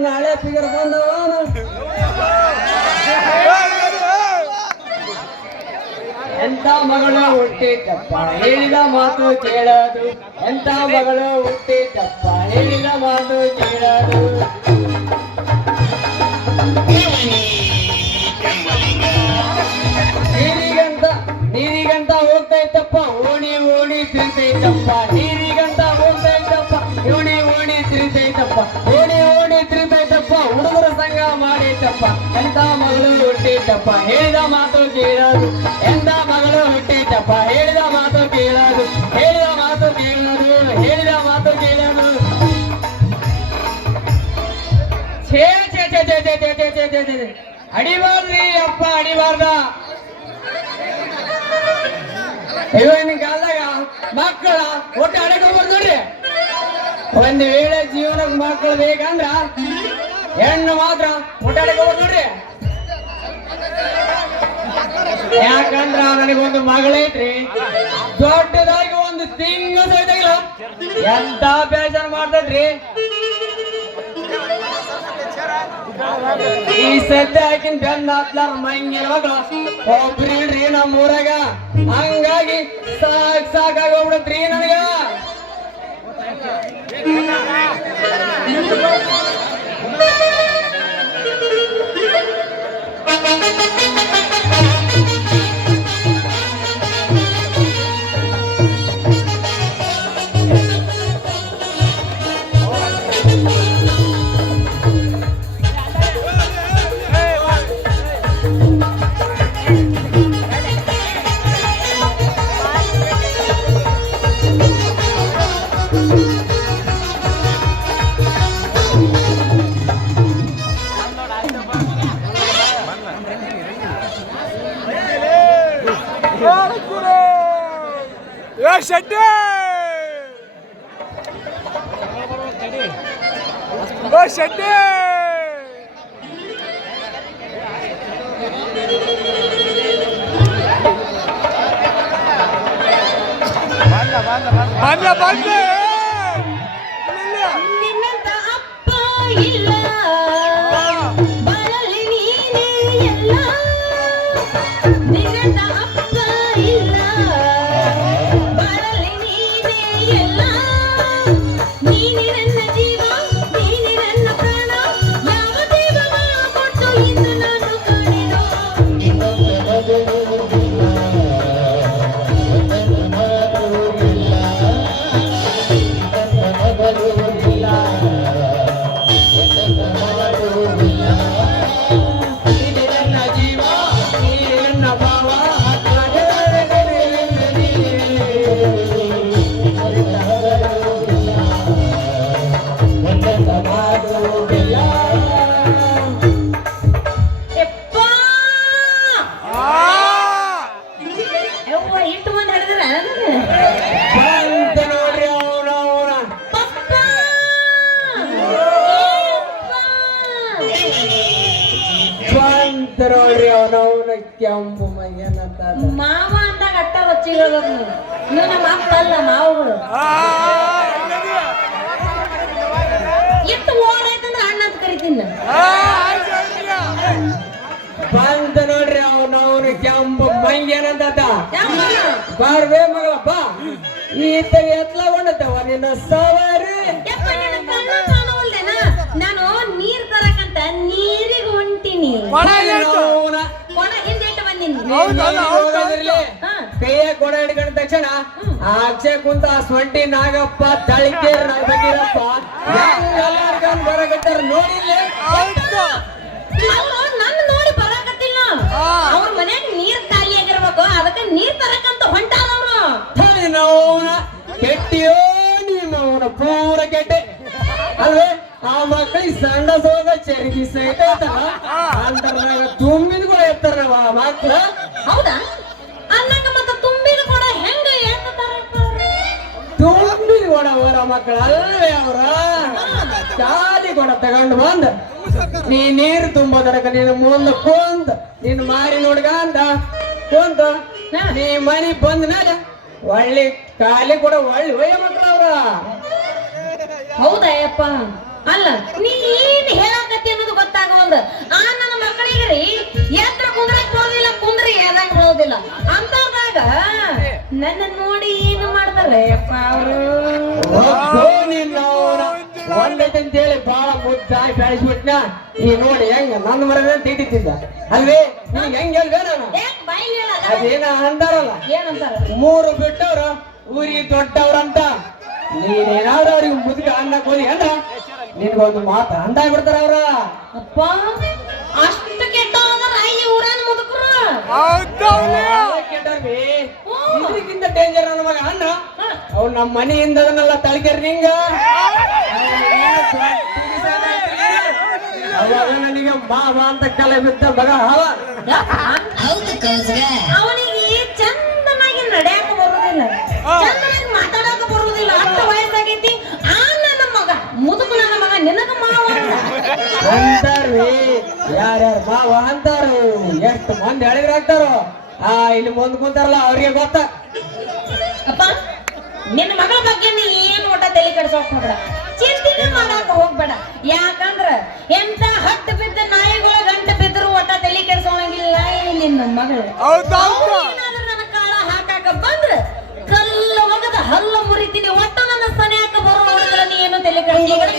ನಾಳೆ ಫಿಗರ್ ಬಂದವ ಎಂತ ಮಗಳು ಹುಟ್ಟಿತಪ್ಪ ಹೇಳಿದ ಮಾತು ಕೇಳೋದು ಎಂತ ಮಗಳು ಹುಟ್ಟಿತಪ್ಪ ಹೇಳಿದ ಮಾತು ಕೇಳೋದು ನೀರಿಗಂತ ಹೋಗ್ತೈತಪ್ಪ ಓಣಿ ಓಣಿ ತಿರುತೈತಪ್ಪ ನೀರಿಗಂತ ಹೋಗ್ತೈತಪ್ಪ ಓಣಿ ಓಣಿ ತಿರುತೈತಪ್ಪ ಓಣಿ ಓಣಿ ತಿರುತೈತಪ್ಪ ಹುಡುಗರ ಸಂಘ ಮಾಡೈತಪ್ಪ ಎಂತ ಮಗಳು ಹುಟ್ಟಿತಪ್ಪ ಹೇಳಿದ ಮಾತು ಕೇಳೋದು ಎಂತ ಮಗಳು ಹುಟ್ಟಿತಪ್ಪ ಹೇಳಿದ ಮಾತು ಕೇಳೋದು ಹೇಳಿದ ಮಾತು ಕೇಳೋದು ಹೇಳಿದ ಮಾತು ಕೇಳೋದು ಛೇ ಛೇ ಛೇ ಛೇ ಛೇ ಛೇ ಛೇ ಛೇ ಛೇ ಛೇ ಅಡಿಬಾರ್ದ್ರಿ ಅಪ್ಪ ಅಡಿಬಾರ್ದ ಇವಾಗಿನ ಕಾಲದಾಗ ಮಕ್ಕಳ ಒಟ್ಟು ಅಡಗ ಹೋಗ್ಬಾರ್ದು ನೋಡ್ರಿ ಒಂದ್ ವೇಳೆ ಜೀವನಕ್ಕೆ ಮಕ್ಕಳು ಬೇಕಂದ್ರ ಹೆಣ್ಣು ಮಾತ್ರ ಒಟ್ಟಾಡಕ ಹೋಗ್ಬಾರ್ದು ನೋಡ್ರಿ ಯಾಕಂದ್ರ ನನಗೊಂದು ಮಗಳೈತ್ರಿ ದೊಡ್ಡದಾಗಿ ಒಂದು ತಿಂಗಳು ಸಹಿತಾಗಿಲ್ಲ ಎಂತ ಬೇಜಾರು ಮಾಡ್ತದ್ರಿ ಈ ಸದ್ಯ ಹಾಕಿನ ಬೆನ್ನ ಹತ್ಲಾರ ಮಂಗಿನ ಮಗಳು ಒಬ್ರು ಇಲ್ರಿ ನಮ್ಮ ಊರಾಗ ಹಂಗಾಗಿ ಸಾಕಾಗೋಗ್ಬಿಡತ್ರಿ ನನಗ ಶೆಟ್ಟಿ ಓ ಶೆಟ್ಟಿ ಬಂದ ಬಂದ ನಿನ್ನಂತ ಅಪ್ಪ ಇಲ್ಲ ಬರಲಿ ನೀನೇ ಎಲ್ಲ ನಿನ್ನಂತ ಅಪ್ಪ ಇಲ್ಲ ಬರಲಿ ನೀನೇ ಎಲ್ಲ ನೀನೆ ನನ್ನ ಜೀವ ನೀನೆ ನನ್ನ ಪ್ರಾಣ ಯಾವ ದೇವ ಕೊಟ್ಟು ಇಂದು ನಾನು ಕಾಣೆನೋ ಮಾವ ಅಂದಾಗ ಅಟ್ಟ ಬಚ್ಚಿಗಳು ನೀವು ನಮ್ಮ ಅಪ್ಪ ಅಲ್ಲ ಮಾವುಗಳು ಎಷ್ಟು ಓಡಾಯ್ತಂದ್ರೆ ಅಣ್ಣ ಅಂತ ಕರಿತೀನಿ ಬಂತ ನೋಡ್ರಿ ಅವನವನು ಕೆಂಪು ಮಂಗಿ ಏನಂತ ಬಾರ್ಬೇ ಮಗಳ ಬಾ ಈತ ಎತ್ಲ ಹೊಂಡತವ ನಿನ್ನ ಸವಾರಿ ನಾನು ನೀರ್ ತರಕಂತ ನೀರಿಗೆ ಹೊಂಟಿನಿ ಕೈಯ ಕೊಡ ಹಿಡ್ಕೊಂಡ ತಕ್ಷಣ ಆಚೆ ಕುಂತ ಸೊಂಟಿ ನಾಗಪ್ಪ ತಳಿಕೇರ್ ನಾಗಪ್ಪ ಬರಕಟ್ಟಾರ ನೋಡಿಲ್ಲ ನನ್ನ ನೋಡಿ ಬರಾಕತ್ತಿಲ್ಲ ಅವ್ರ ಮನ್ಯಾಗ ನೀರ್ ಖಾಲಿ ಆಗಿರ್ಬೇಕು ಅದಕ್ಕೆ ನೀರ್ ತರಕಂತ ಹೊಂಟಾರವ್ರು ಕೆಟ್ಟಿಯೋ ನಿಮ್ಮವನ ಪೂರ ಕೆಟ್ಟೆ ಅಲ್ವೇ ಆ ಮಕ್ಕಳಿಗೆ ಸಣ್ಣ ಸೋದ ಚರಿಗಿ ಸಹಿತ ಅಂತರ್ನಾಗ ತುಂಬಿದ ಕೂಡ ಎತ್ತಾರ ಮಕ್ಳು ಹೌದಾ ಅನ್ನಕ ಮತ್ತ ತುಂಬಿದ ಕೂಡ ಹೆಂಗ ತುಂಬಿದ ಕೂಡ ಅವರ ಮಕ್ಕಳು ಅಲ್ವೇ ಅವರ ಖಾಲಿ ಕೂಡ ತಗೊಂಡು ಬಂದ ನೀ ನೀರು ತುಂಬೋದರಕ ನೀನು ಮುಂದೆ ಕುಂತ ನೀನ್ ಮಾರಿ ನೋಡ್ಗ ಅಂತ ಕುಂತ ನೀ ಮನಿ ಬಂದ ಮೇಲೆ ಒಳ್ಳೆ ಖಾಲಿ ಕೂಡ ಒಳ್ಳೆ ಒಯ್ಯ ಮಕ್ಕಳು ಅವ್ರ ಹೌದಾ ಯಪ್ಪ ಅಲ್ಲ ನೀ ಏನ್ ಹೇಳಾಕತ್ತಿ ಅನ್ನೋದು ಗೊತ್ತಾಗವಲ್ದು. ಆ ನನ್ನ ಮಕ್ಕಳಿಗೆ ರೀ ಎತ್ರ ಕುಂದ್ರಕ್ ಬರೋದಿಲ್ಲ, ಕುಂದ್ರಿ ಎದಂಗ್ ಬರೋದಿಲ್ಲ ಅಂತದಾಗ ನನ್ನ ನೋಡಿ ಏನು ಮಾಡ್ತಾರೆ ಅಪ್ಪ ಅವರು. ಒಂದೈತೆ ಅಂತ ಹೇಳಿ ಬಾಳ ಮುದ್ದಾಗಿ ಬೆಳೆಸ್ಬಿಟ್ನ. ಈ ನೋಡಿ ಹೆಂಗ ನನ್ನ ಮರದ ತಿಂತಿದ್ದ ಅಲ್ವೇ ನೀನ್ ಹೆಂಗ್ ಹೇಳ್ಬೇ ನಾನು ಅದೇನ ಅಂತಾರಲ್ಲ, ಏನಂತಾರ? ಮೂರು ಬಿಟ್ಟವ್ರ ಊರಿಗೆ ದೊಡ್ಡವ್ರಂತ. ನೀನೇನಾದ್ರೂ ಅವ್ರಿಗೆ ಮುದುಕ ಅನ್ನಕ್ ಹೋಗಿ ಅಂದ್ರ ನಿನ್ಗೊಂದು ಮಾತು ಅಂದಾಗ್ಬಿಡ್ತಾರ ಅವ್ರ. ಅಪ್ಪ ಅಷ್ಟು ಕೆಟ್ಟ ಈ ಊರನ್ ಮುದುಕರು ಕೆಟ್ಟವ್ರಿ ಇದಕ್ಕಿಂತ ಡೇಂಜರ್ ನನ್ನ ಮಗ ಅನ್ನ ಅವ್ರು ನಮ್ಮ ಮನೆಯಿಂದ ಅದನ್ನೆಲ್ಲ ತಳ್ಕ್ಯಾರ ನಿಂಗ. ಅವಾಗ ನನಗೆ ಬಾ ಅಂತ ಕಲೆ ಬಿದ್ದ ಮಗ ಅವ. ಅವನಿಗೆ ಚಂದನಾಗಿ ನಡೆಯಕ ಬರುದಿಲ್ಲ, ಚಂದನಾಗಿ ಮಾತಾಡಕ ಬರುದಿಲ್ಲ. ಅಷ್ಟು ವಯಸ್ಸಾಗೈತಿ. ಆ ನನ್ನ ಮಗ ಮುದುಕು ನನ್ನ ಮಗ ನಿನಗ ಮಾವ ಅಂತಾರ್ರಿ. ಯಾರ್ಯಾರು ಮಾವ ಅಂತಾರು, ಎಷ್ಟು ಮಂದಿ ಹೇಳಿದ್ರೆ ಆಗ್ತಾರೋ. ಇಲ್ಲಿ ಮುಂದ್ ಕುಂತಾರಲ್ಲ ಅವ್ರಿಗೆ ಗೊತ್ತ. ಅಪ್ಪ ನಿನ್ನ ಮಗಳ ಬಗ್ಗೆ ನೀ ಏನು ಒಟ್ಟ ತಲೆ ಕೆಡ್ಸೋಕ್ ಹೋಗ್ಬೇಡ, ಚಿಂತೆ ಮಾಡಾಕ ಹೋಗ್ಬೇಡ. ಯಾಕಂದ್ರ ಎಂತ ಹಟ್ಟು ಬಿದ್ದ ನಾಯಿಗಳ ಗಂಟು ಬಿದ್ರು ಒಟ್ಟ ತಲೆ ಕೆಡ್ಸೋಂಗಿಲ್ಲ ನಿನ್ನ ಮಗಳು. ಏನಾದ್ರೂ ನನ್ನ ಕಾಳ ಹಾಕಾಕ ಬಂದ್ರ ಕಲ್ಲು ಒಗದ ಹಲ್ಲ ಮುರಿತೀನಿ. ಒಟ್ಟ ನನ್ನ ಸನ್ಯಾಕ ಬರೋದಿಲ್ಲ. ನೀ ಏನು ತಲೆ ಕೆಡ್ಸೋಬೇಡ.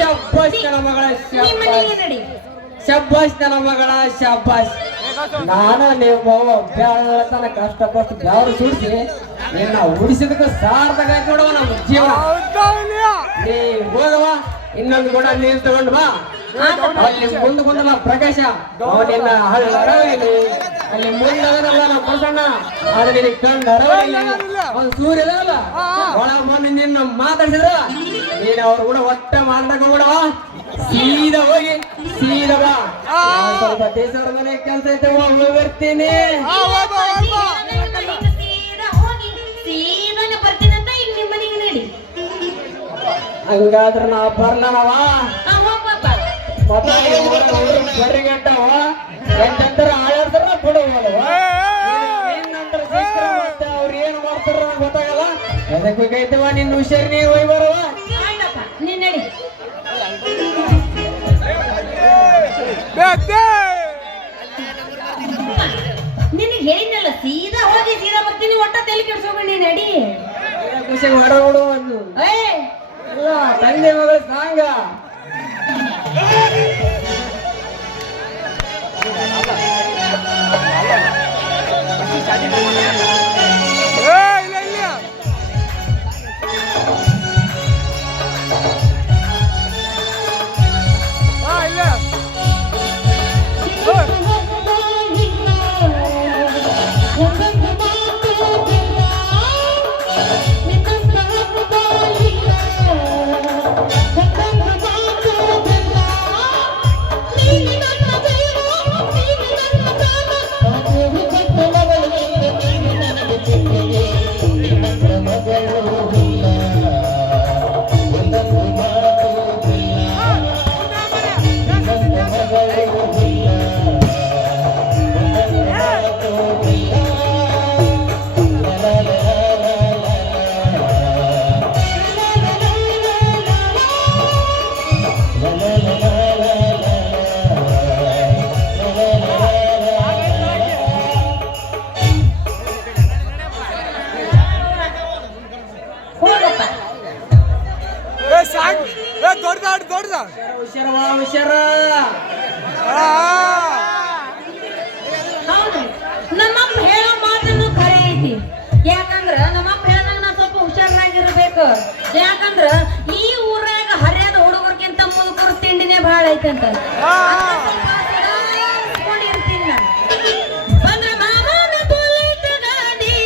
ಶಬ್ಬಾಷ್ ನನ್ನ ಮಗಳ, ನಿಮ್ಮ ಮನೆಗೆ ನಡಿ. ಶಬ್ಬಾಷ್ ನನ್ನ ಮಗಳ, ಶಬ್ಬಾಷ್. ನಾನು ನಿಮ್ಮ ಬೆಳತನ ಕಷ್ಟಪಟ್ಟು ಬೆವರು ಸುಡಿಸಿ ನಿನ್ನ ಉಡಿಸಿದಕ್ಕೆ ಸಾರ್ಥಕ ಆಯ್ತು ನೋಡುವ ನಮ್ಮ ಜೀವನ. ನೀ ಹೋಗವ, ಇನ್ನೊಂದು ಗುಣ ನೀರು ತಗೊಂಡು ಬಾ. ಅಲ್ಲಿ ಮುಂದೆ ಬಂದಲ್ಲ ಪ್ರಕಾಶ, ನಿನ್ನ ಹಳ್ಳಿ ಅಲ್ಲಿ ಮುಂದಲ್ಲ ನಮ್ಮ ಪ್ರಸನ್ನ, ಅದು ನಿನಗೆ ಕಂಡ ಒಂದು ಸೂರ್ಯ ಅಲ್ಲ ಒಳಗೆ ಬಂದು ನಿನ್ನ ಮಾತಾಡಿಸಿದ್ರ ನೀನು ಅವ್ರು ಕೂಡ ಒಟ್ಟೆ ಮಾತಾಡಕ ಬಿಡವ. ಸೀದಾ ಹೋಗಿ ಸೀದಾ ಬಾ. ಸ್ವಲ್ಪ ದೇಶವ್ರ ಮನೆ ಕೆಲಸ ಐತೆ, ಹೋಗಿ ಬರ್ತೀನಿ. ಸೀದಾ ಹೋಗಿ ಸೀದಾನೆ ಬರ್ತೀನಂತ ಈಗ ನಿಮ್ಮ ಮನೆಗೆ ನಡಿ. ಹಂಗಾದ್ರ ನಾ ಬರ್ಲನವ. ಹೋಗ್ಬಪ್ಪ. ಬರಿಗಟ್ಟವ ಎಂತರ ಆಳಾಡ್ತಾರ ಬಿಡುವವ. ಏನಂತರ ಸಿಕ್ಕರ ಮತ್ತೆ ಅವ್ರು ಏನು ಮಾಡ್ತಾರ ಗೊತ್ತಾಗಲ್ಲ. ಅದಕ್ಕೆ ಬೇಕೈತವ ನಿನ್ನ ಹುಷಾರಿ, ನೀವು ಹೋಗಿ ಬರವ. ಆಯ್ತಪ್ಪ ನೀನ್ ನಡಿ. ನಿನಗೆ ಹೇಳಿದ್ನಲ್ಲ ಸೀದಾ ಹೋಗಿ ಸೀದಾ ಬರ್ತೀನಿ. ಒಟ್ಟ ತಲೆ ಕೆಡ್ಸೋಬೇಡಿ, ನೀನ್ ನಡಿ. ಖುಷಿ ಮಾಡಬಿಡು ಒಂದು ತಂದೆ ಮಗಳ ಸಾಂಗ. ಹುಷಾರವ ಹುಷಾರ. ಹೌದು, ನಮ್ಮಪ್ಪ ಹೇಳೋ ಮಾತನ್ನು ಖರೆ ಐತಿ. ಯಾಕಂದ್ರ ನಮ್ಮಪ್ಪ ಹೇಳ್ದಂಗ ನಾ ಸ್ವಲ್ಪ ಹುಷಾರಾಗಿರ್ಬೇಕು. ಯಾಕಂದ್ರ ಈ ಊರಾಗ ಹರಿಯಾದ ಹುಡುಗರ್ಗಿಂತ ಮುದುಕರು ತಿಂಡಿನೇ ಭಾಳ ಐತಂತ. ಇರ್ತೀನಿ ನಾನು. ಬಂದ್ರ ಮಾಮನ ಬುಲೆಟ್ ಗಾಡಿ